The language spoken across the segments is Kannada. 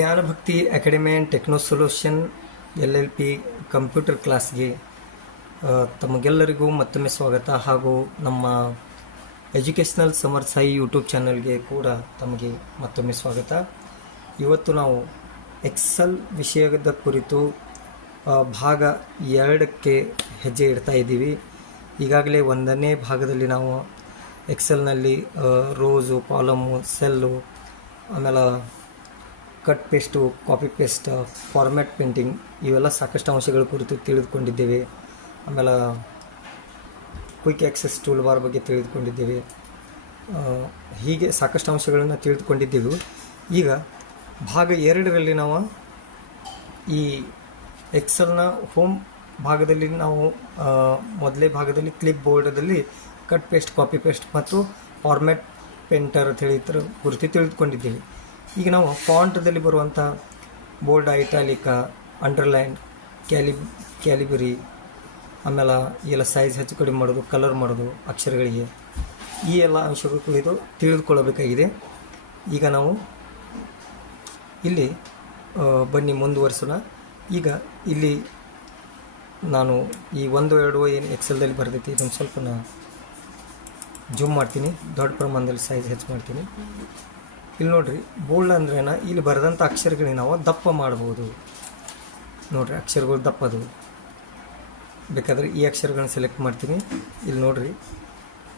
ಜ್ಞಾನಭಕ್ತಿ academy and techno solution LLP computer ಕ್ಲಾಸ್ಗೆ ತಮಗೆಲ್ಲರಿಗೂ ಮತ್ತೊಮ್ಮೆ ಸ್ವಾಗತ. ಹಾಗೂ ನಮ್ಮ ಎಜುಕೇಷನಲ್ ಸಮರ್ ಸಾಯಿ ಯೂಟ್ಯೂಬ್ ಚಾನಲ್ಗೆ ಕೂಡ ತಮಗೆ ಮತ್ತೊಮ್ಮೆ ಸ್ವಾಗತ. ಇವತ್ತು ನಾವು ಎಕ್ಸೆಲ್ ವಿಷಯದ ಕುರಿತು ಭಾಗ 2ಕ್ಕೆ ಹೆಜ್ಜೆ ಇಡ್ತಾ ಇದ್ದೀವಿ. ಈಗಾಗಲೇ 1ನೇ ಭಾಗದಲ್ಲಿ ನಾವು ಎಕ್ಸೆಲ್ನಲ್ಲಿ ರೋಸು, ಕಾಲಮು, ಸೆಲ್ಲು, ಆಮೇಲೆ cut paste, copy paste, format painting ಇವೆಲ್ಲ ಸಾಕಷ್ಟು ಅಂಶಗಳ ಕುರಿತು ತಿಳಿದುಕೊಂಡಿದ್ದೇವೆ. ಆಮೇಲೆ ಕ್ವಿಕ್ ಆಕ್ಸೆಸ್ ಟೂಲ್ ಬಾರ್ ಬಗ್ಗೆ ತಿಳಿದುಕೊಂಡಿದ್ದೇವೆ. ಹೀಗೆ ಸಾಕಷ್ಟು ಅಂಶಗಳನ್ನು ತಿಳಿದುಕೊಂಡಿದ್ದೇವೆ. ಈಗ ಭಾಗ 2ರಲ್ಲಿ ನಾವು ಈ ಎಕ್ಸೆಲ್ನ ಹೋಮ್ ಭಾಗದಲ್ಲಿ ನಾವು ಮೊದಲೇ ಭಾಗದಲ್ಲಿ ಕ್ಲಿಪ್ ಬೋರ್ಡಲ್ಲಿ ಕಟ್ ಪೇಸ್ಟ್, ಕಾಪಿ ಪೇಸ್ಟ್ ಮತ್ತು ಫಾರ್ಮ್ಯಾಟ್ ಪೇಂಟರ್ ಅಂತ ಹೇಳಿ ಕುರಿತು ತಿಳಿದುಕೊಂಡಿದ್ದೇವೆ. ಈಗ ನಾವು ಫಾಂಟದಲ್ಲಿ ಬರುವಂಥ ಬೋಲ್ಡ್, ಐಟಾಲಿಕ, ಅಂಡರ್ಲೈನ್, ಕ್ಯಾಲಿಬರಿ, ಆಮೇಲೆ ಎಲ್ಲ ಸೈಜ್ ಹೆಚ್ಚು ಕಡಿಮೆ ಮಾಡೋದು, ಕಲರ್ ಮಾಡೋದು ಅಕ್ಷರಗಳಿಗೆ, ಈ ಎಲ್ಲ ಅಂಶಗಳು ಕುರಿತು ತಿಳಿದುಕೊಳ್ಳಬೇಕಾಗಿದೆ. ಈಗ ನಾವು ಇಲ್ಲಿ ಬನ್ನಿ ಮುಂದುವರಿಸೋಣ. ಈಗ ಇಲ್ಲಿ ನಾನು ಈ 1, 2 ಏನು ಎಕ್ಸೆಲ್ದಲ್ಲಿ ಬರ್ತೈತಿ ಇದನ್ನು ಸ್ವಲ್ಪ ನಾನು ಜೂಮ್ ಮಾಡ್ತೀನಿ, ದೊಡ್ಡ ಪ್ರಮಾಣದಲ್ಲಿ ಸೈಜ್ ಹೆಚ್ಚು ಮಾಡ್ತೀನಿ. ಇಲ್ಲಿ ನೋಡಿರಿ, ಬೋಲ್ಡ್ ಅಂದ್ರೇನ, ಇಲ್ಲಿ ಬರೆದಂಥ ಅಕ್ಷರಗಳಿಗೆ ನಾವು ದಪ್ಪ ಮಾಡ್ಬೋದು. ನೋಡಿರಿ, ಅಕ್ಷರಗಳು ದಪ್ಪದು. ಬೇಕಾದರೆ ಈ ಅಕ್ಷರಗಳನ್ನ ಸೆಲೆಕ್ಟ್ ಮಾಡ್ತೀನಿ. ಇಲ್ಲಿ ನೋಡಿರಿ,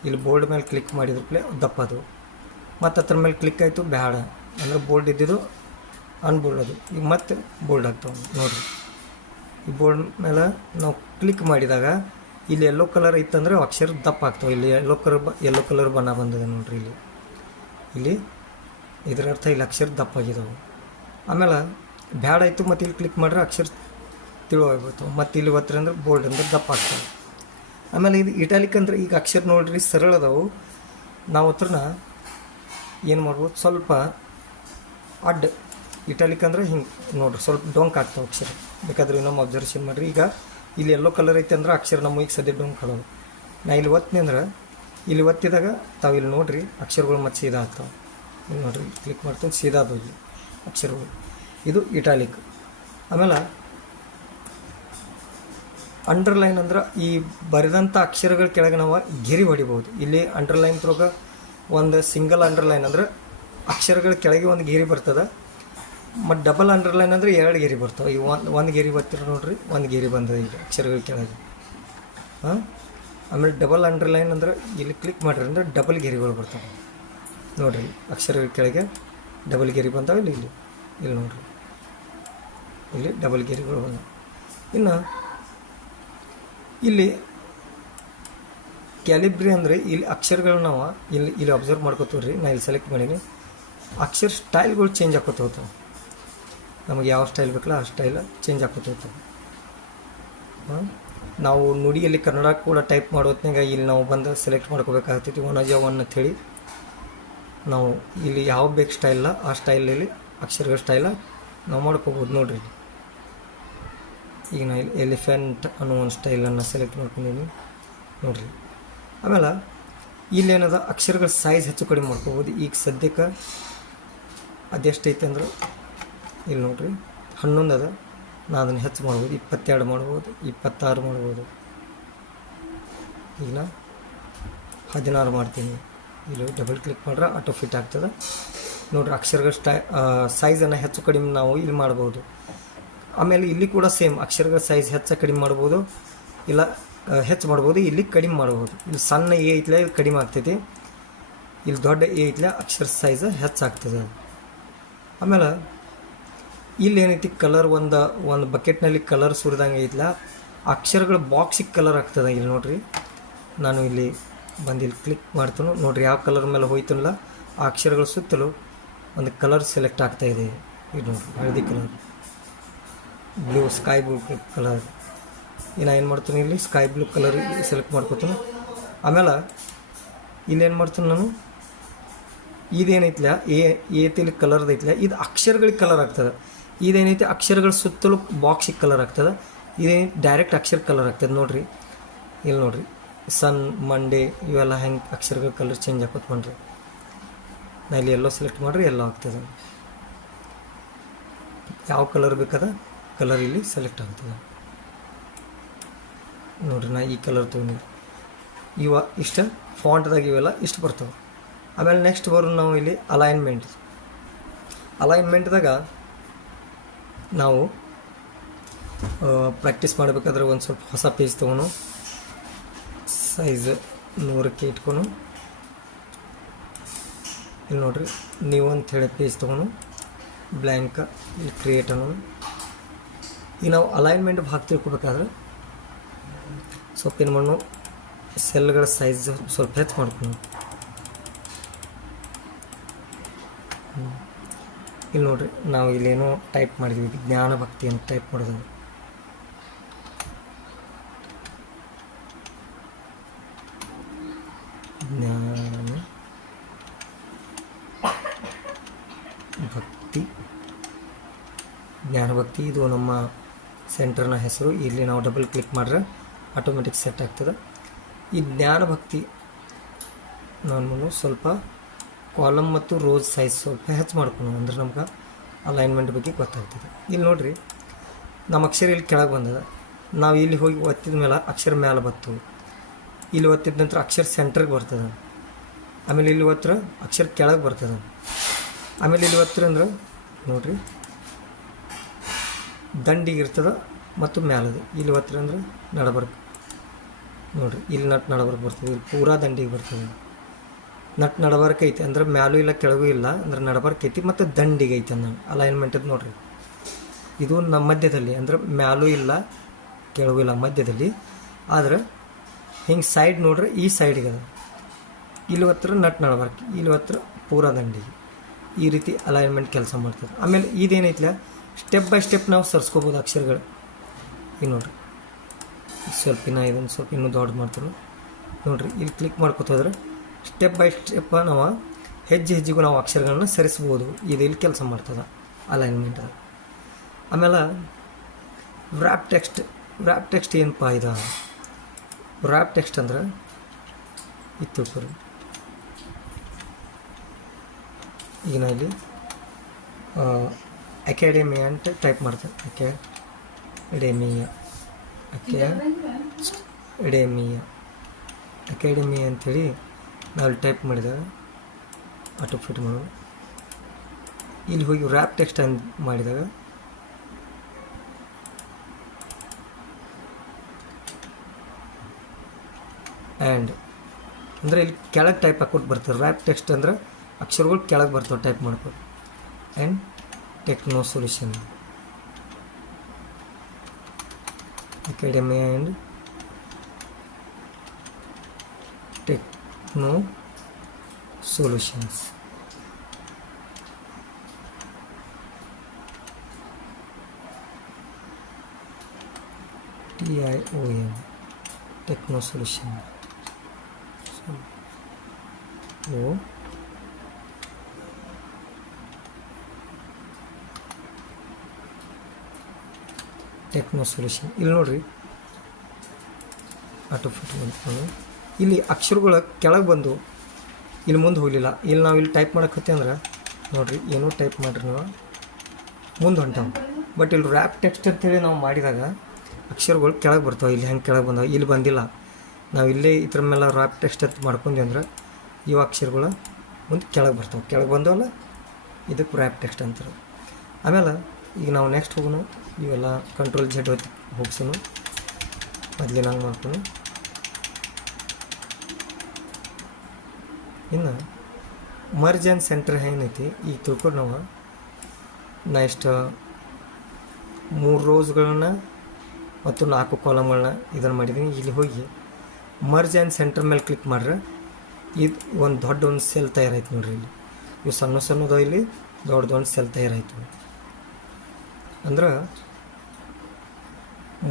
ಇಲ್ಲಿ ಬೋಲ್ಡ್ ಮೇಲೆ ಕ್ಲಿಕ್ ಮಾಡಿದ್ರ ಕೂಡಲೇ ದಪ್ಪದು. ಮತ್ತು ಅದ್ರ ಮೇಲೆ ಕ್ಲಿಕ್ ಆಯಿತು, ಬೇಡ ಅಂದರೆ ಬೋಲ್ಡ್ ಇದ್ದಿದ್ದು ಅನ್ಬೋಲ್ಡ್ ಅದು. ಈಗ ಮತ್ತೆ ಬೋಲ್ಡ್ ಆಗ್ತಾವೆ. ನೋಡಿರಿ, ಈ ಬೋಲ್ಡ್ ಮೇಲೆ ನಾವು ಕ್ಲಿಕ್ ಮಾಡಿದಾಗ ಇಲ್ಲಿ ಯೆಲ್ಲೋ ಕಲರ್ ಇತ್ತಂದರೆ ಅಕ್ಷರ ದಪ್ಪ ಆಗ್ತಾವೆ. ಇಲ್ಲಿ ಯೆಲ್ಲೋ ಕಲರ್ ಬಣ್ಣ ಬಂದಿದೆ ನೋಡಿರಿ. ಇಲ್ಲಿ ಇದರ ಅರ್ಥ ಇಲ್ಲಿ ಅಕ್ಷರ ದಪ್ಪ ಆಗಿದ್ದಾವೆ. ಆಮೇಲೆ ಬ್ಯಾಡ ಆಯಿತು, ಮತ್ತು ಇಲ್ಲಿ ಕ್ಲಿಕ್ ಮಾಡಿದ್ರೆ ಅಕ್ಷರ ತಿಳುವಾಗ್ಬಿಡ್ತಾವೆ. ಮತ್ತು ಇಲ್ಲಿ ಒತ್ತರ ಅಂದ್ರೆ ಬೋಲ್ಡ್ ಅಂದ್ರೆ ದಪ್ಪ ಆಗ್ತವೆ. ಆಮೇಲೆ ಇದು ಇಟಾಲಿಕ್ ಅಂದ್ರೆ ಈಗ ಅಕ್ಷರ ನೋಡ್ರಿ ಸರಳ ಅದಾವು. ನಾವು ಹತ್ರನ ಏನು ಮಾಡ್ಬೋದು, ಸ್ವಲ್ಪ ಅಡ್ಡ ಇಟಾಲಿಕ್ ಅಂದ್ರೆ ಹಿಂಗೆ ನೋಡ್ರಿ ಸ್ವಲ್ಪ ಡೊಂಕ್ ಆಗ್ತಾವೆ ಅಕ್ಷರ. ಬೇಕಾದ್ರೆ ಇನ್ನೊಮ್ಮೆ ಅಬ್ಸರ್ವೇಷನ್ ಮಾಡಿರಿ. ಈಗ ಇಲ್ಲಿ ಯೆಲ್ಲೋ ಕಲರ್ ಐತೆ ಅಂದ್ರೆ ಅಕ್ಷರ ನಮ್ಮ ಈಗ ಸದ್ಯ ಡೊಂಕ್ ಅದಾವೆ. ನಾ ಇಲ್ಲಿ ಒತ್ತೀನಿ ಅಂದ್ರೆ ಇಲ್ಲಿ ಒತ್ತಿದಾಗ ತಾವು ಇಲ್ಲಿ ನೋಡಿರಿ ಅಕ್ಷರಗಳು ಮತ್ತೆ ಸೀದಾ ಆಗ್ತಾವೆ. ಇಲ್ಲಿ ನೋಡಿರಿ, ಕ್ಲಿಕ್ ಮಾಡ್ತೀನಿ, ಸೀದಾ ಅದು ಅಕ್ಷರಗಳು. ಇದು ಇಟಾಲಿಕ್. ಆಮೇಲೆ ಅಂಡರ್ಲೈನ್ ಅಂದ್ರೆ ಈ ಬರೆದಂಥ ಅಕ್ಷರಗಳ ಕೆಳಗೆ ನಾವು ಗೆರೆ ಹೊಡಿಬೋದು. ಇಲ್ಲಿ ಅಂಡರ್ಲೈನ್ ಪ್ರೊಗ ಒಂದು ಸಿಂಗಲ್ ಅಂಡರ್ಲೈನ್ ಅಂದ್ರೆ ಅಕ್ಷರಗಳ ಕೆಳಗೆ ಒಂದು ಗೆರೆ ಬರ್ತದೆ. ಮತ್ತು ಡಬಲ್ ಅಂಡರ್ಲೈನ್ ಅಂದರೆ 2 ಗೆರೆ ಬರ್ತವೆ. ಈ ಒಂದು ಗೆರೆ ಬರ್ತಿರ ನೋಡ್ರಿ, ಒಂದು ಗೆರೆ ಬಂದದ ಈಗ ಅಕ್ಷರಗಳ ಕೆಳಗೆ. ಆಮೇಲೆ ಡಬಲ್ ಅಂಡರ್ಲೈನ್ ಅಂದ್ರೆ ಇಲ್ಲಿ ಕ್ಲಿಕ್ ಮಾಡಿರಿ ಅಂದ್ರೆ ಡಬಲ್ ಗೆರೆಗಳು ಬರ್ತವೆ. ನೋಡಿರಿ, ಅಕ್ಷರಗಳ ಕೆಳಗೆ ಡಬಲ್ ಗೆರೆ ಬಂದಾವೆ. ಇಲ್ಲಿ ನೋಡಿರಿ, ಇಲ್ಲಿ ಡಬಲ್ ಗೆರೆಗಳು ಬಂದವು. ಇನ್ನು ಇಲ್ಲಿ ಕ್ಯಾಲಿಬ್ರಿ ಅಂದರೆ ಇಲ್ಲಿ ಅಕ್ಷರಗಳನ್ನ ನಾವು ಇಲ್ಲಿ ಅಬ್ಸರ್ವ್ ಮಾಡ್ಕೋತೀವಿ. ನಾ ಇಲ್ಲಿ ಸೆಲೆಕ್ಟ್ ಮಾಡೀನಿ. ಅಕ್ಷರ ಸ್ಟೈಲ್ಗಳು ಚೇಂಜ್ ಆಕೋತ ಹೋಗ್ತಾವೆ. ನಮಗೆ ಯಾವ ಸ್ಟೈಲ್ ಬೇಕಲ್ಲ ಆ ಸ್ಟೈಲ್ ಚೇಂಜ್ ಆಕೋತ ಹೋಗ್ತವೆ. ನಾವು ನುಡಿಯಲ್ಲಿ ಕನ್ನಡ ಕೂಡ ಟೈಪ್ ಮಾಡೋ ಹೊತ್ನಾಗ ಇಲ್ಲಿ ನಾವು ಬಂದು ಸೆಲೆಕ್ಟ್ ಮಾಡ್ಕೋಬೇಕಾಗ್ತೈತಿ. ಒನ್ ಅಂಥೇಳಿ ನಾವು ಇಲ್ಲಿ ಯಾವ ಬೇಕು ಸ್ಟೈಲ ಆ ಸ್ಟೈಲಲ್ಲಿ ಅಕ್ಷರಗಳ ಸ್ಟೈಲ ನಾವು ಮಾಡ್ಕೋಬೋದು. ನೋಡಿರಿ, ಈಗ ನಾನು ಇಲ್ಲಿ ಎಲಿಫೆಂಟ್ ಅನ್ನೋ ಒಂದು ಸ್ಟೈಲನ್ನು ಸೆಲೆಕ್ಟ್ ಮಾಡ್ಕೊಂಡಿದ್ದೀನಿ ನೋಡಿರಿ. ಆಮೇಲೆ ಇಲ್ಲೇನದ ಅಕ್ಷರಗಳ ಸೈಜ್ ಹೆಚ್ಚು ಕಡಿಮೆ ಮಾಡ್ಕೋಬೋದು. ಈಗ ಸದ್ಯಕ್ಕೆ ಅದೆಷ್ಟೈತೆ ಅಂದ್ರೆ ಇಲ್ಲಿ ನೋಡಿರಿ 11 ಅದ. ನಾನು ಅದನ್ನು ಹೆಚ್ಚು ಮಾಡ್ಬೋದು, 22 ಮಾಡ್ಬೋದು, 26 ಮಾಡ್ಬೋದು. ಈಗ ನಾ 16 ಮಾಡ್ತೀನಿ. ಇಲ್ಲಿ ಡಬಲ್ ಕ್ಲಿಕ್ ಮಾಡ್ರೆ ಆಟೋ ಫಿಟ್ ಆಗ್ತದೆ. ನೋಡಿರಿ, ಅಕ್ಷರಗಳ ಸೈಜನ್ನು ಹೆಚ್ಚು ಕಡಿಮೆ ನಾವು ಇಲ್ಲಿ ಮಾಡ್ಬೋದು. ಆಮೇಲೆ ಇಲ್ಲಿ ಕೂಡ ಸೇಮ್ ಅಕ್ಷರಗಳ ಸೈಜ್ ಹೆಚ್ಚು ಕಡಿಮೆ ಮಾಡ್ಬೋದು, ಇಲ್ಲ ಹೆಚ್ಚು ಮಾಡ್ಬೋದು, ಇಲ್ಲಿ ಕಡಿಮೆ ಮಾಡ್ಬೋದು. ಇಲ್ಲಿ ಸಣ್ಣ ಎ ಐತ್ಲೆ ಕಡಿಮೆ ಆಗ್ತೈತಿ, ಇಲ್ಲಿ ದೊಡ್ಡ ಎ ಐತ್ಲೆ ಅಕ್ಷರ ಸೈಜ್ ಹೆಚ್ಚಾಗ್ತದೆ. ಆಮೇಲೆ ಇಲ್ಲಿ ಏನೈತಿ, ಕಲರ್ ಒಂದು ಬಕೆಟ್ನಲ್ಲಿ ಕಲರ್ ಸುರಿದಂಗೆ ಐತ್ಲ ಅಕ್ಷರಗಳ ಬಾಕ್ಸಿಗೆ ಕಲರ್ ಆಗ್ತದೆ. ಇಲ್ಲಿ ನೋಡಿರಿ, ನಾನು ಇಲ್ಲಿ ಬಂದು ಇಲ್ಲಿ ಕ್ಲಿಕ್ ಮಾಡ್ತಾನು. ನೋಡಿರಿ, ಯಾವ ಕಲರ್ ಮೇಲೆ ಹೋಯ್ತನಲ್ಲ ಆ ಅಕ್ಷರಗಳ ಸುತ್ತಲೂ ಒಂದು ಕಲರ್ ಸೆಲೆಕ್ಟ್ ಆಗ್ತಾಯಿದೆ. ಇದು ನೋಡಿರಿ, ಹಳದಿ colour, blue, sky blue colour. ಏನು ಮಾಡ್ತೀನಿ, ಇಲ್ಲಿ ಸ್ಕೈ ಬ್ಲೂ ಕಲರ್ ಸೆಲೆಕ್ಟ್ ಮಾಡ್ಕೊತೀನಿ. ಆಮೇಲೆ ಇಲ್ಲೇನು ಮಾಡ್ತೀನಿ ನಾನು, ಇದೇನೈತಿಲ್ಲ ಏತಿಲಿ ಕಲರ್ದು ಐತಿಲ್ಲ, ಇದು ಅಕ್ಷರಗಳಿಗೆ ಕಲರ್ ಆಗ್ತದೆ. ಇದೇನೈತಿ ಅಕ್ಷರಗಳ ಸುತ್ತಲೂ ಬಾಕ್ಸಿಗೆ ಕಲರ್ ಆಗ್ತದೆ. ಇದೇನೈತಿ ಡೈರೆಕ್ಟ್ ಅಕ್ಷರ ಕಲರ್ ಆಗ್ತದೆ. ನೋಡಿರಿ, ಇಲ್ಲಿ ನೋಡಿರಿ, ಸನ್, ಮಂಡೇ ಇವೆಲ್ಲ ಹೆಂಗೆ ಅಕ್ಷರಗಳ ಕಲರ್ ಚೇಂಜ್ ಹಾಕೋತ ಬಂದ್ರಿ. ನಾ ಇಲ್ಲಿ ಎಲ್ಲೋ ಸೆಲೆಕ್ಟ್ ಮಾಡಿರಿ, ಎಲ್ಲೋ ಆಗ್ತದೆ. ಯಾವ ಕಲರ್ ಬೇಕಾದ ಕಲರ್ ಇಲ್ಲಿ ಸೆಲೆಕ್ಟ್ ಆಗ್ತದೆ. ನೋಡಿರಿ ನಾ ಈ ಕಲರ್ ತೊಗೊಂಡು ಇಷ್ಟು ಫಾಂಟ್ದಾಗ ಇವೆಲ್ಲ ಇಷ್ಟು ಬರ್ತವೆ. ಆಮೇಲೆ ನೆಕ್ಸ್ಟ್ ಬರೋದು ನಾವು ಇಲ್ಲಿ ಅಲೈನ್ಮೆಂಟ್ದಾಗ ನಾವು ಪ್ರಾಕ್ಟೀಸ್ ಮಾಡಬೇಕಾದ್ರೆ ಒಂದು ಸ್ವಲ್ಪ ಹೊಸ ಪೇಜ್ ತೊಗೊನು, ಸೈಜ್ 100ಕ್ಕೆ ಇಟ್ಕೊಂಡು ಇಲ್ಲಿ ನೋಡಿರಿ ನೀವು ಅಂಥೇಳಿ ಪೇಜ್ ತೊಗೊಂಡು ಬ್ಲ್ಯಾಂಕ್ ಇಲ್ಲಿ ಕ್ರಿಯೇಟ್ ಅನ್ನೋದು. ಈಗ ನಾವು ಅಲೈನ್ಮೆಂಟ್ ಭಾಗ ತಿಳ್ಕೊಬೇಕಾದ್ರೆ ಸ್ವಲ್ಪ ಏನು ಮಾಡೋಣ, ಸೆಲ್ಗಳ ಸೈಜ್ ಸ್ವಲ್ಪ ಹೆಚ್ಚು ಮಾಡ್ಕೊಂಡು ಇಲ್ಲಿ ನೋಡಿರಿ ನಾವು ಇಲ್ಲೇನೋ ಟೈಪ್ ಮಾಡಿದ್ವಿ, ಜ್ಞಾನ ಭಕ್ತಿ ಅಂತ ಟೈಪ್ ಮಾಡೋದು. ಜ್ಞಾನ ಭಕ್ತಿ ಇದು ನಮ್ಮ ಸೆಂಟರ್ನ ಹೆಸರು. ಇಲ್ಲಿ ನಾವು ಡಬಲ್ ಕ್ಲಿಕ್ ಮಾಡಿದ್ರೆ ಆಟೋಮೆಟಿಕ್ ಸೆಟ್ ಆಗ್ತದೆ. ಈ ಜ್ಞಾನ ಭಕ್ತಿ ನಾನು ಸ್ವಲ್ಪ ಕಾಲಮ್ ಮತ್ತು ರೋಸ್ ಸೈಜ್ ಸ್ವಲ್ಪ ಹೆಚ್ಚು ಮಾಡ್ಕೊಂಡು ಅಂದ್ರೆ ನಮ್ಗೆ ಅಲೈನ್ಮೆಂಟ್ ಬಗ್ಗೆ ಗೊತ್ತಾಗ್ತದೆ. ಇಲ್ಲಿ ನೋಡಿರಿ ನಮ್ಮ ಅಕ್ಷರ ಇಲ್ಲಿ ಕೆಳಗೆ ಬಂದದ, ನಾವು ಇಲ್ಲಿ ಹೋಗಿ ಒತ್ತಿದ ಮೇಲೆ ಅಕ್ಷರ ಮೇಲೆ ಬತ್ತು, ಇಲ್ಲಿ ಒತ್ತಿದ ನಂತರ ಅಕ್ಷರ ಸೆಂಟ್ರಿಗೆ ಬರ್ತದೆ, ಆಮೇಲೆ ಇಲ್ಲಿ ಒತ್ತರ ಅಕ್ಷರ ಕೆಳಗೆ ಬರ್ತದೆ, ಆಮೇಲೆ ಇಲ್ಲಿ ಒತ್ತರ ಅಂದ್ರೆ ನೋಡಿರಿ ದಂಡಿಗೆ ಇರ್ತದೆ ಮತ್ತು ಮ್ಯಾಲದು. ಇಲ್ಲಿ ಒತ್ತರ ಅಂದ್ರೆ ನಡಬರ್ಕ್ ನೋಡಿರಿ ಇಲ್ಲಿ ನಡಬರ್ಕ್ ಬರ್ತದೆ, ಇಲ್ಲಿ ಪೂರಾ ದಂಡಿಗೆ ಬರ್ತದೆ. ನಡಬರ್ಕ್ ಐತಿ ಅಂದ್ರೆ ಮ್ಯಾಲೂ ಇಲ್ಲ ಕೆಳಗೂ ಇಲ್ಲ ಅಂದ್ರೆ ನಡಬರ್ಕ್ ಐತಿ ಮತ್ತು ದಂಡಿಗೆ ಐತಿ ಅನ್ನೋ ಅಲೈನ್ಮೆಂಟದ್ದು ನೋಡಿರಿ. ಇದು ನಮ್ಮ ಮಧ್ಯದಲ್ಲಿ ಅಂದ್ರೆ ಮ್ಯಾಲೂ ಇಲ್ಲ ಕೆಳಗೂ ಇಲ್ಲ ಮಧ್ಯದಲ್ಲಿ, ಆದ್ರೆ ಹಿಂಗೆ ಸೈಡ್ ನೋಡ್ರಿ ಈ ಸೈಡ್ಗೆ ಅದ, ಇಲ್ಲಿ ಹತ್ರ ನಡಬರ್ಕ್, ಇಲ್ಲಿ ಹತ್ರ ಪೂರಾ ದಂಡಿಗೆ, ಈ ರೀತಿ ಅಲೈನ್ಮೆಂಟ್ ಕೆಲಸ ಮಾಡ್ತದೆ. ಆಮೇಲೆ ಇದೇನೈತಿಲ್ಲ ಸ್ಟೆಪ್ ಬೈ ಸ್ಟೆಪ್ ನಾವು ಸರ್ಸ್ಕೋಬೋದು ಅಕ್ಷರಗಳು. ಈಗ ನೋಡಿರಿ ಸ್ವಲ್ಪ ಇದನ್ನು ಸ್ವಲ್ಪ ಇನ್ನೂ ದೊಡ್ಡ ಮಾಡ್ತಾರೆ ನೋಡಿರಿ. ಇಲ್ಲಿ ಕ್ಲಿಕ್ ಮಾಡ್ಕೋತೋದ್ರೆ ಸ್ಟೆಪ್ ಬೈ ಸ್ಟೆಪ್ ನಾವು ಹೆಜ್ಜೆಗೂ ನಾವು ಅಕ್ಷರಗಳನ್ನ ಸರಿಸ್ಬೋದು. ಇದು ಇಲ್ಲಿ ಕೆಲಸ ಮಾಡ್ತದೆ ಅಲೈನ್ಮೆಂಟ್. ಆಮೇಲೆ ವ್ರ್ಯಾಪ್ ಟೆಕ್ಸ್ಟ್ ಏನಪ್ಪ ಇದು? ವ್ರ್ಯಾಪ್ ಟೆಕ್ಸ್ಟ್ ಅಂದ್ರೆ ಇದು ತಿಳ್ಕೊರಿ. ಈಗ ನಾ ಇಲ್ಲಿ ಅಕಾಡೆಮಿಯಾ ಅಂತ ಟೈಪ್ ಮಾಡ್ತೇನೆ, ಅಕಾಡೆಮಿಯಾ ಅಂಥೇಳಿ ನಾವು ಟೈಪ್ ಮಾಡಿದಾಗ ಆಟೋ ಫಿಟ್ ಮಾಡೋದು. ಇಲ್ಲಿ ಹೋಗಿ ವ್ರ್ಯಾಪ್ ಟೆಕ್ಸ್ಟ್ ಅಂತ ಮಾಡಿದಾಗ ಆ್ಯಂಡ್ ಅಂದರೆ ಇಲ್ಲಿ ಕೆಳಗೆ ಟೈಪ್ ಹಾಕ್ಕೊಟ್ಟು ಬರ್ತದೆ. ವ್ರ್ಯಾಪ್ ಟೆಕ್ಸ್ಟ್ ಅಂದ್ರೆ ಅಕ್ಷರಗಳು ಕೆಳಗೆ ಬರ್ತವೆ ಟೈಪ್ ಮಾಡ್ಕೊಂಡು. And techno solution, academia and techno solutions. TION techno solution. Techno solution. ಇಲ್ಲಿ ನೋಡಿರಿ ಆಟೋ ಫಿಟ್ ಮಾಡ್ಕೊಂಡು ಇಲ್ಲಿ ಅಕ್ಷರಗಳ ಕೆಳಗೆ ಬಂದು ಇಲ್ಲಿ ಮುಂದೆ ಹೋಗಲಿಲ್ಲ. ಇಲ್ಲಿ ನಾವು ಇಲ್ಲಿ ಟೈಪ್ ಮಾಡೋಕತ್ತೆ ಅಂದ್ರೆ ನೋಡಿರಿ ಏನೂ ಟೈಪ್ ಮಾಡಿರಿ ನೀವು ಮುಂದೆ ಹೊಂಟಾವ. ಬಟ್ ಇಲ್ಲಿ ರ್ಯಾಪ್ ಟೆಕ್ಸ್ಟ್ ಅಂತೇಳಿ ನಾವು ಮಾಡಿದಾಗ ಅಕ್ಷರಗಳು ಕೆಳಗೆ ಬರ್ತಾವೆ. ಇಲ್ಲಿ ಹೆಂಗೆ ಕೆಳಗೆ ಬಂದಾವೆ, ಇಲ್ಲಿ ಬಂದಿಲ್ಲ. ನಾವು ಇಲ್ಲೇ ಇದ್ರ ಮೇಲೆ ರ್ಯಾಪ್ ಟೆಕ್ಸ್ಟ್ ಅಂತ ಮಾಡ್ಕೊಂಡ್ವಿ ಅಂದ್ರೆ ಇವು ಅಕ್ಷರಗಳು ಮುಂದೆ ಕೆಳಗೆ ಬರ್ತಾವೆ. ಕೆಳಗೆ ಬಂದವಲ್ಲ ಇದಕ್ಕೆ ರ್ಯಾಪ್ ಟೆಕ್ಸ್ಟ್ ಅಂತಾರೆ. ಆಮೇಲೆ ಈಗ ನಾವು ನೆಕ್ಸ್ಟ್ ಹೋಗೋಣ, ಇವೆಲ್ಲ ಕಂಟ್ರೋಲ್ Z ಹೋಗ್ಸೋನು ಮೊದಲಿನ ಹಂಗೆ ಮಾಡ್ಕೊಂಡು. ಇನ್ನು ಮರ್ಜ್ ಆ್ಯಂಡ್ ಸೆಂಟರ್ ಹೆಂಗೈತಿ ಈಗ ತಿಳ್ಕೊಂಡು ನಾ ಇಷ್ಟು 3 ರೋಸ್ಗಳನ್ನ ಮತ್ತು 4 ಕಾಲಮ್ಗಳನ್ನ ಇದನ್ನು ಮಾಡಿದ್ದೀನಿ. ಇಲ್ಲಿ ಹೋಗಿ ಮರ್ಜ್ ಆ್ಯಂಡ್ ಸೆಂಟರ್ ಮೇಲೆ ಕ್ಲಿಕ್ ಮಾಡ್ರೆ ಇದು ಒಂದು ದೊಡ್ಡ ಒಂದು ಸೆಲ್ ತಯಾರಾಯ್ತು ನೋಡ್ರಿ. ಇಲ್ಲಿ ಇವು ಸಣ್ಣದು ಇಲ್ಲಿ ದೊಡ್ಡದೊಂದು ಸೆಲ್ ತಯಾರಾಯಿತು. ಅಂದ್ರೆ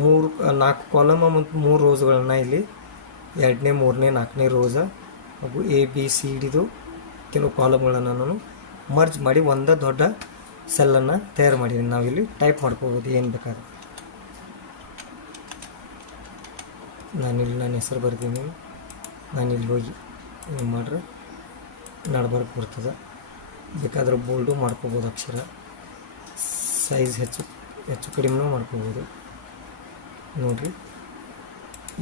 4 ಕಾಲಮ್ ಮತ್ತು 3 ರೋಸ್ಗಳನ್ನ ಇಲ್ಲಿ 2ನೇ 3ನೇ 4ನೇ ರೋಸ ಹಾಗೂ ABCD ಕೆಲವು ಕಾಲಮ್ಗಳನ್ನು ನಾನು ಮರ್ಜ್ ಮಾಡಿ ಒಂದು ದೊಡ್ಡ ಸೆಲ್ಲನ್ನು ತಯಾರು ಮಾಡಿದ್ದೀನಿ. ನಾವಿಲ್ಲಿ ಟೈಪ್ ಮಾಡ್ಕೋಬೋದು ಏನು ಬೇಕಾದ್ರೆ. ನಾನಿಲ್ಲಿ ನನ್ನ ಹೆಸರು ಬರ್ತೀನಿ. ನಾನಿಲ್ಲಿ ಹೋಗಿ ಏನು ಮಾಡ್ರೆ ನಡ್ಬರ್ಕ್ ಬರ್ತದೆ. ಬೇಕಾದ್ರೆ ಬೋಲ್ಡು ಮಾಡ್ಕೋಬೋದು ಅಕ್ಷರ. ಸೈಜ್ ಹೆಚ್ಚು ಕಡಿಮೆನೂ ಮಾಡ್ಕೋಬೋದು ನೋಡಿರಿ.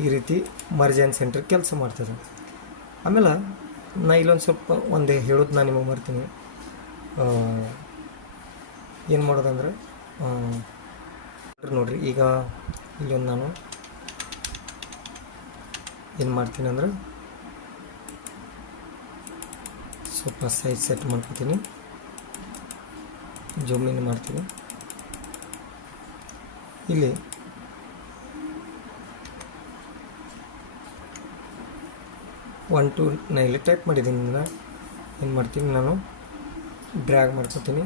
ಈ ರೀತಿ ಮರ್ಜ್ ಆ್ಯಂಡ್ ಸೆಂಟರ್ ಕೆಲಸ ಮಾಡ್ತದೆ. ಆಮೇಲೆ ನಾ ಇಲ್ಲೊಂದು ಸ್ವಲ್ಪ ಒಂದು ಹೇಳೋದು ನಾನು ನಿಮಗೆ ಮಾಡ್ತೀನಿ. ಏನು ಮಾಡೋದಂದ್ರೆ ನೋಡಿರಿ, ಈಗ ಇಲ್ಲೊಂದು ನಾನು ಏನು ಮಾಡ್ತೀನಿ ಅಂದ್ರೆ ಸ್ವಲ್ಪ ಸೈಜ್ ಸೆಟ್ ಮಾಡ್ಕೊತೀನಿ, ಜೂಮ್ ಇನ್ ಮಾಡ್ತೀನಿ. ಇಲ್ಲಿ ಒನ್ ಟು ನಾ ಇಲ್ಲಿ ಟೈಪ್ ಮಾಡಿದ್ದೀನಿ. ಏನು ಮಾಡ್ತೀನಿ ನಾನು ಡ್ರ್ಯಾಗ್ ಮಾಡ್ಕೊತೀನಿ,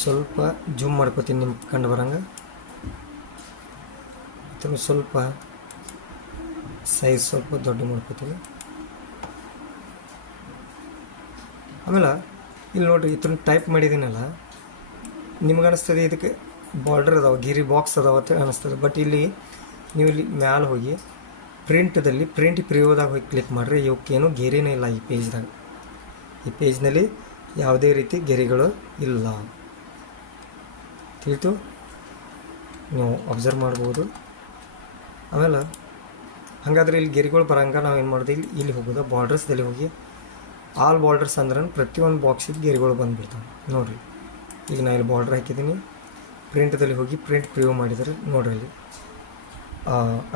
ಸ್ವಲ್ಪ ಜೂಮ್ ಮಾಡ್ಕೊತೀನಿ ನಿಮ್ಗೆ ಕಂಡು ಬರೋಂಗೆ, ಮತ್ತು ಸ್ವಲ್ಪ ಸೈಜ್ ಸ್ವಲ್ಪ ದೊಡ್ಡ ಮಾಡ್ಕೊತೀನಿ. ಆಮೇಲೆ ಇಲ್ಲಿ ನೋಡಿರಿ, ಇದನ್ನ ಟೈಪ್ ಮಾಡಿದ್ದೀನಲ್ಲ, ನಿಮ್ಗೆ ಅನ್ನಿಸ್ತದೆ ಇದಕ್ಕೆ ಬಾರ್ಡರ್ ಅದಾವೆ, ಗಿರಿ ಬಾಕ್ಸ್ ಅದಾವೆ ಅಂತ ಅನ್ನಿಸ್ತದೆ. ಬಟ್ ಇಲ್ಲಿ ನೀವು ಇಲ್ಲಿ ಮ್ಯಾಲೆ ಹೋಗಿ ಪ್ರಿಂಟದಲ್ಲಿ ಪ್ರಿಂಟ್ ಪ್ರಿವ್ಯೂದಾಗ ಹೋಗಿ ಕ್ಲಿಕ್ ಮಾಡಿರಿ. ಇವಕ್ಕೇನು ಗೆರೆನೇ ಇಲ್ಲ ಈ ಪೇಜ್ದಾಗ. ಈ ಪೇಜ್ನಲ್ಲಿ ಯಾವುದೇ ರೀತಿ ಗೆರೆಗಳು ಇಲ್ಲ, ತಿಳಿತು? ನೀವು ಅಬ್ಸರ್ವ್ ಮಾಡ್ಬೋದು. ಆಮೇಲೆ ಹಾಗಾದ್ರೆ ಇಲ್ಲಿ ಗೆರೆಗಳು ಬರೋಂಗೆ ನಾವು ಏನು ಮಾಡಿದೆ, ಇಲ್ಲಿ ಹೋಗೋದು ಬಾರ್ಡರ್ಸ್ದಲ್ಲಿ ಹೋಗಿ ಆಲ್ ಬಾರ್ಡರ್ಸ್ ಅಂದ್ರೆ ಪ್ರತಿಯೊಂದು ಬಾಕ್ಸಿಗೆ ಗೆರೆಗಳು ಬಂದುಬಿಡ್ತಾವೆ ನೋಡಿರಿ. ಈಗ ನಾನು ಇಲ್ಲಿ ಬಾರ್ಡರ್ ಹಾಕಿದ್ದೀನಿ, ಪ್ರಿಂಟದಲ್ಲಿ ಹೋಗಿ ಪ್ರಿಂಟ್ ಪ್ರಿವ್ಯೂ ಮಾಡಿದರೆ ನೋಡಿರಿ, ಇಲ್ಲಿ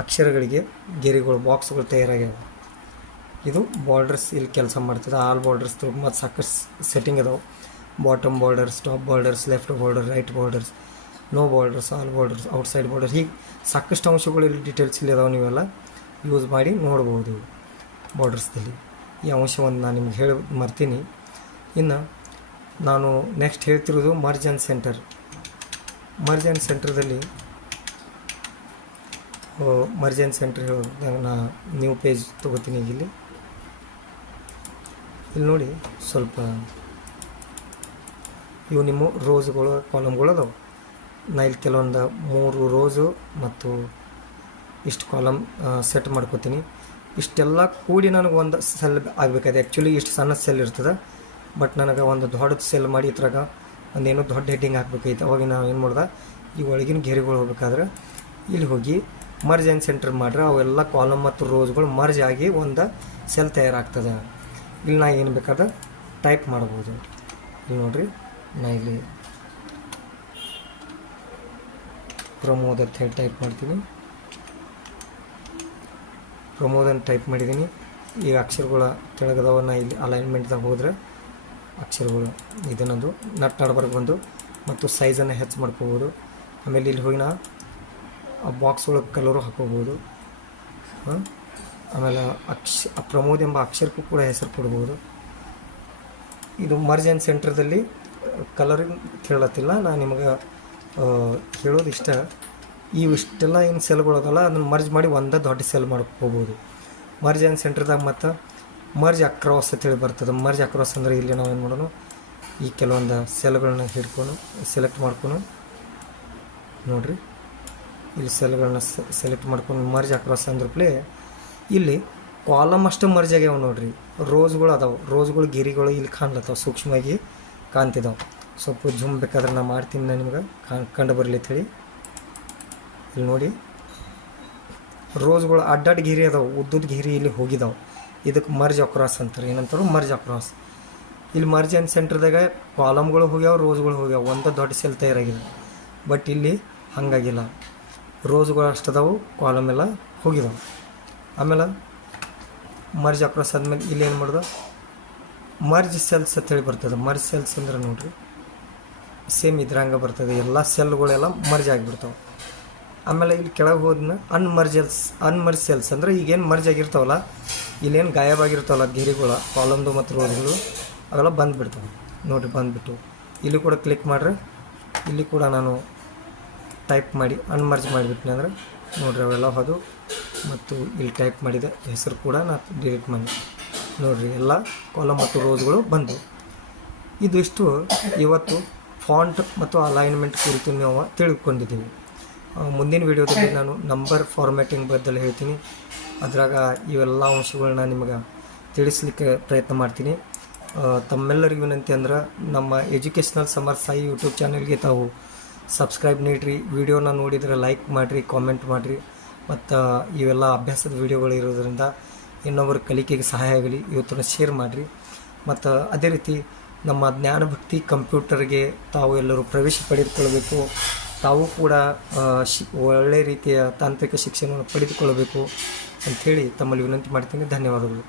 ಅಕ್ಷರಗಳಿಗೆ ಗೆರೆಗಳು ಬಾಕ್ಸ್ಗಳು ತಯಾರಾಗ್ಯಾವ. ಇದು ಬಾರ್ಡರ್ಸ್ ಇಲ್ಲಿ ಕೆಲಸ ಮಾಡ್ತದೆ. ಆಲ್ ಬಾರ್ಡರ್ಸ್ ಮತ್ತು ಸಾಕಷ್ಟು ಸೆಟ್ಟಿಂಗ್ ಅದಾವೆ. Bottom borders, top borders, left border, right borders, no borders, all borders, outside border, ಹೀಗೆ ಸಾಕಷ್ಟು ಅಂಶಗಳು ಇಲ್ಲಿ ಡೀಟೇಲ್ಸ್ ಇಲ್ಲಿ ಅದಾವೆ. ನೀವೆಲ್ಲ ಯೂಸ್ ಮಾಡಿ ನೋಡ್ಬೋದು ಬಾರ್ಡರ್ಸ್ದಲ್ಲಿ. ಈ ಅಂಶವನ್ನು ನಾನು ನಿಮ್ಗೆ ಹೇಳಿ ಮರ್ತೀನಿ. ಇನ್ನು ನಾನು ನೆಕ್ಸ್ಟ್ ಹೇಳ್ತಿರೋದು merge and centre. Merge and ಸೆಂಟರ್ದಲ್ಲಿ ಮರ್ಜ್ ಆ್ಯಂಡ್ ಸೆಂಟರ್ ಹೇಳೋದು ನಾನು ನ್ಯೂ ಪೇಜ್ ತೊಗೋತೀನಿ. ಇಲ್ಲಿ ನೋಡಿ, ಸ್ವಲ್ಪ ಇವು ನಿಮ್ಮ ರೋಸ್ಗಳು ಕಾಲಮ್ಗಳು ಅದಾವೆ. ನಾ ಇಲ್ಲಿ ಕೆಲವೊಂದು 3 ರೋಸು ಮತ್ತು ಇಷ್ಟು ಕಾಲಮ್ ಸೆಟ್ ಮಾಡ್ಕೋತೀನಿ. ಇಷ್ಟೆಲ್ಲ ಕೂಡಿ ನನಗೆ ಒಂದು ಸೆಲ್ ಆಗಬೇಕಾದ್ರೆ ಆ್ಯಕ್ಚುಲಿ ಇಷ್ಟು ಸಣ್ಣ ಸೆಲ್ ಇರ್ತದೆ. ಬಟ್ ನನಗೆ ಒಂದು ದೊಡ್ಡದು ಸೆಲ್ ಮಾಡಿ ಇದ್ರಾಗ ಒಂದೇನೋ ದೊಡ್ಡ ಹೆಡ್ಡಿಂಗ್ ಹಾಕ್ಬೇಕೈತೆ. ಅವಾಗ ನಾವು ಏನು ಮಾಡ್ದೆ, ಈ ಒಳಗಿನ ಗೆರೆಗಳು ಹೋಗ್ಬೇಕಾದ್ರೆ ಇಲ್ಲಿ ಹೋಗಿ ಮರ್ಜ್ ಆ್ಯಂಡ್ ಸೆಂಟರ್ ಮಾಡ್ರೆ ಅವೆಲ್ಲ ಕಾಲಮ್ ಮತ್ತು ರೋಸ್ಗಳು ಮರ್ಜ್ ಆಗಿ ಒಂದು ಸೆಲ್ ತಯಾರಾಗ್ತದೆ. ಇಲ್ಲಿ ನಾ ಏನು ಬೇಕಾದ್ರೆ ಟೈಪ್ ಮಾಡ್ಬೋದು. ಇಲ್ಲಿ ನೋಡಿರಿ, ನಾ ಇಲ್ಲಿ ಪ್ರಮೋದ್ ಅಂತ ಹೇಳಿ ಟೈಪ್ ಮಾಡ್ತೀನಿ. ಪ್ರಮೋದ್ ಅಂತ ಟೈಪ್ ಮಾಡಿದ್ದೀನಿ. ಈಗ ಅಕ್ಷರಗಳ ಕೆಳಗದವ ನಾ ಇಲ್ಲಿ ಅಲೈನ್ಮೆಂಟ್ದಾಗ ಹೋದರೆ ಅಕ್ಷರಗಳು ಇದನ್ನದು ನಟ್ ನಡ್ಬರ್ಗೆ ಬಂದು ಮತ್ತು ಸೈಜನ್ನು ಹೆಚ್ಚು ಮಾಡ್ಕೋಬೋದು. ಆಮೇಲೆ ಇಲ್ಲಿ ಹೋಗಿ ನಾ ಆ ಬಾಕ್ಸ್ ಒಳಗೆ ಕಲರು ಹಾಕೋಬೋದು. ಆಮೇಲೆ ಪ್ರಮೋದ್ ಎಂಬ ಅಕ್ಷರಕ್ಕೂ ಕೂಡ ಹೆಸರು ಕೊಡ್ಬೋದು. ಇದು ಮರ್ಜ್ ಆ್ಯಂಡ್ ಸೆಂಟರ್ದಲ್ಲಿ ಕಲರಿಂಗ್ ಹೇಳತ್ತಿಲ್ಲ, ನಾನು ನಿಮಗೆ ಹೇಳೋದು ಇಷ್ಟ. ಇಷ್ಟೆಲ್ಲ ಏನು ಸೆಲ್ಗಳದಲ್ಲ ಅದನ್ನು ಮರ್ಜ್ ಮಾಡಿ ಒಂದೇ ದೊಡ್ಡ ಸೆಲ್ ಮಾಡ್ಕೋಬೋದು. ಮರ್ಜ್ ಆ್ಯಂಡ್ ಸೆಂಟರ್ದಾಗ ಮತ್ತು ಮರ್ಜ್ ಅಕ್ರಾಸ್ ಅಂತೇಳಿ ಬರ್ತದೆ. ಮರ್ಜ್ ಅಕ್ರಾಸ್ ಅಂದರೆ ಇಲ್ಲಿ ನಾವು ಏನು ಮಾಡೋಣ, ಈ ಕೆಲವೊಂದು ಸೆಲ್ಗಳನ್ನ ಹಿಡ್ಕೊಂಡು ಸೆಲೆಕ್ಟ್ ಮಾಡ್ಕೊಂಡು ನೋಡಿರಿ, ಇಲ್ಲಿ ಸೆಲ್ಗಳನ್ನ ಸೆಲೆಕ್ಟ್ ಮಾಡ್ಕೊಂಡು ಮರ್ಜ್ ಅಕ್ರಾಸ್ ಅಂದ್ರೆ ಪ್ಲೇ ಇಲ್ಲಿ ಕಾಲಮ್ ಅಷ್ಟು ಮರ್ಜ್ ಆಗ್ಯಾವ ನೋಡಿರಿ. ರೋಸ್ಗಳು ಅದಾವೆ, ರೋಸ್ಗಳು ಗಿರಿಗಳು ಇಲ್ಲಿ ಕಾಣ್ಲತ್ತಾವೆ, ಸೂಕ್ಷ್ಮವಾಗಿ ಕಾಣ್ತಿದ್ದಾವೆ. ಸ್ವಲ್ಪ ಜುಮ್ ಬೇಕಾದ್ರೆ ನಾನು ಮಾಡ್ತೀನಿ, ನಾನು ನಿಮ್ಗೆ ಕಂಡು ಬರಲಿ ಹೇಳಿ. ಇಲ್ಲಿ ನೋಡಿ, ರೋಸ್ಗಳು ಅಡ್ಡಾಡ್ ಗಿರಿ ಅದಾವೆ, ಉದ್ದದ ಗಿರಿ ಇಲ್ಲಿ ಹೋಗಿದ್ದಾವೆ. ಇದಕ್ಕೆ ಮರ್ಜ್ ಅಕ್ರಾಸ್ ಅಂತಾರೆ. ಏನಂತಾರೆ, ಮರ್ಜ್ ಅಕ್ರಾಸ್. ಇಲ್ಲಿ ಮರ್ಜ್ ಆ್ಯಂಡ್ ಸೆಂಟರ್ದಾಗ ಕಾಲಮ್ಗಳು ಹೋಗ್ಯಾವ, ರೋಸ್ಗಳು ಹೋಗ್ಯಾವ, ಒಂದು ದೊಡ್ಡ ಸೆಲ್ ತಯಾರಾಗಿದೆ. ಬಟ್ ಇಲ್ಲಿ ಹಾಗಾಗಿಲ್ಲ, ರೋಸ್ಗಳು ಅಷ್ಟದಾವು, ಕಾಲಮ್ ಎಲ್ಲ ಹೋಗಿದ್ದಾವೆ. ಆಮೇಲೆ ಮರ್ಜ್ ಅಕ್ರಾಸ್ ಆದಮೇಲೆ ಇಲ್ಲಿ ಏನು ಮಾಡೋದು, ಮರ್ಜ್ ಸೆಲ್ಸ್ ಅಂತ ಹೇಳಿ ಬರ್ತದೆ. ಮರ್ಜ್ ಸೆಲ್ಸ್ ಅಂದ್ರೆ ನೋಡಿರಿ, ಸೇಮ್ ಇದ್ರಂಗೆ ಬರ್ತದೆ. ಎಲ್ಲ ಸೆಲ್ಗಳೆಲ್ಲ ಮರ್ಜ್ ಆಗಿಬಿಡ್ತಾವೆ. ಆಮೇಲೆ ಇಲ್ಲಿ ಕೆಳಗೆ ಹೋದ್ನ ಅನ್ಮರ್ಜ್ ಸೆಲ್ಸ್ ಅಂದರೆ ಈಗೇನು ಮರ್ಜ್ ಆಗಿರ್ತಾವಲ್ಲ, ಇಲ್ಲೇನು ಗಾಯವಾಗಿರ್ತಾವಲ್ಲ ಗೆರೆಗಳು, ಕಾಲಮ್ದು ಮತ್ತು ರೋಸ್ಗಳು, ಅವೆಲ್ಲ ಬಂದುಬಿಡ್ತಾವೆ ನೋಡಿರಿ. ಬಂದುಬಿಟ್ಟು ಇಲ್ಲಿ ಕೂಡ ಕ್ಲಿಕ್ ಮಾಡಿದ್ರೆ ಇಲ್ಲಿ ಕೂಡ ನಾನು ಟೈಪ್ ಮಾಡಿ ಅನ್ಮರ್ಜ್ ಮಾಡಿಬಿಟ್ನಿ ಅಂದ್ರೆ ನೋಡಿರಿ ಅವೆಲ್ಲ ಹೋದು. ಮತ್ತು ಇಲ್ಲಿ ಟೈಪ್ ಮಾಡಿದ ಹೆಸರು ಕೂಡ ನಾನು ಡಿಲೀಟ್ ಮಾಡಿ ನೋಡಿರಿ, ಎಲ್ಲ ಕಾಲಮ್ ಮತ್ತು ರೋಸ್ಗಳು ಬಂದು. ಇದಿಷ್ಟು ಇವತ್ತು ಫಾಂಟ್ ಮತ್ತು ಅಲೈನ್ಮೆಂಟ್ ಕುರಿತು ನಾವು ತಿಳ್ಕೊಂಡಿದ್ದೀವಿ. ಮುಂದಿನ ವಿಡಿಯೋದಲ್ಲಿ ನಾನು ನಂಬರ್ ಫಾರ್ಮ್ಯಾಟಿಂಗ್ ಬದಲು ಹೇಳ್ತೀನಿ. ಅದ್ರಾಗ ಇವೆಲ್ಲ ಅಂಶಗಳನ್ನ ನಿಮಗೆ ತಿಳಿಸ್ಲಿಕ್ಕೆ ಪ್ರಯತ್ನ ಮಾಡ್ತೀನಿ. ತಮ್ಮೆಲ್ಲರಿಗೂ ವಿನಂತಿ ಅಂದ್ರೆ ನಮ್ಮ ಎಜುಕೇಷ್ನಲ್ ಸಮರ್ ಸಾಯಿ ಯೂಟ್ಯೂಬ್ ಚಾನಲ್ಗೆ ತಾವು ಸಬ್ಸ್ಕ್ರೈಬ್ ನೀಡಿರಿ, ವಿಡಿಯೋನ ನೋಡಿದರೆ ಲೈಕ್ ಮಾಡಿರಿ, ಕಾಮೆಂಟ್ ಮಾಡಿರಿ. ಮತ್ತು ಇವೆಲ್ಲ ಅಭ್ಯಾಸದ ವಿಡಿಯೋಗಳು ಇರೋದ್ರಿಂದ ಇನ್ನೊಬ್ಬರ ಕಲಿಕೆಗೆ ಸಹಾಯ ಆಗಲಿ, ಇವತ್ತನ್ನು ಶೇರ್ ಮಾಡಿರಿ. ಮತ್ತು ಅದೇ ರೀತಿ ನಮ್ಮ ಜ್ಞಾನಭಕ್ತಿ ಕಂಪ್ಯೂಟರ್ಗೆ ತಾವು ಎಲ್ಲರೂ ಪ್ರವೇಶ ಪಡೆದುಕೊಳ್ಳಬೇಕು. ತಾವು ಕೂಡ ಒಳ್ಳೆಯ ರೀತಿಯ ತಾಂತ್ರಿಕ ಶಿಕ್ಷಣವನ್ನು ಪಡೆದುಕೊಳ್ಳಬೇಕು ಅಂಥೇಳಿ ತಮ್ಮಲ್ಲಿ ವಿನಂತಿ ಮಾಡ್ತೀನಿ. ಧನ್ಯವಾದಗಳು.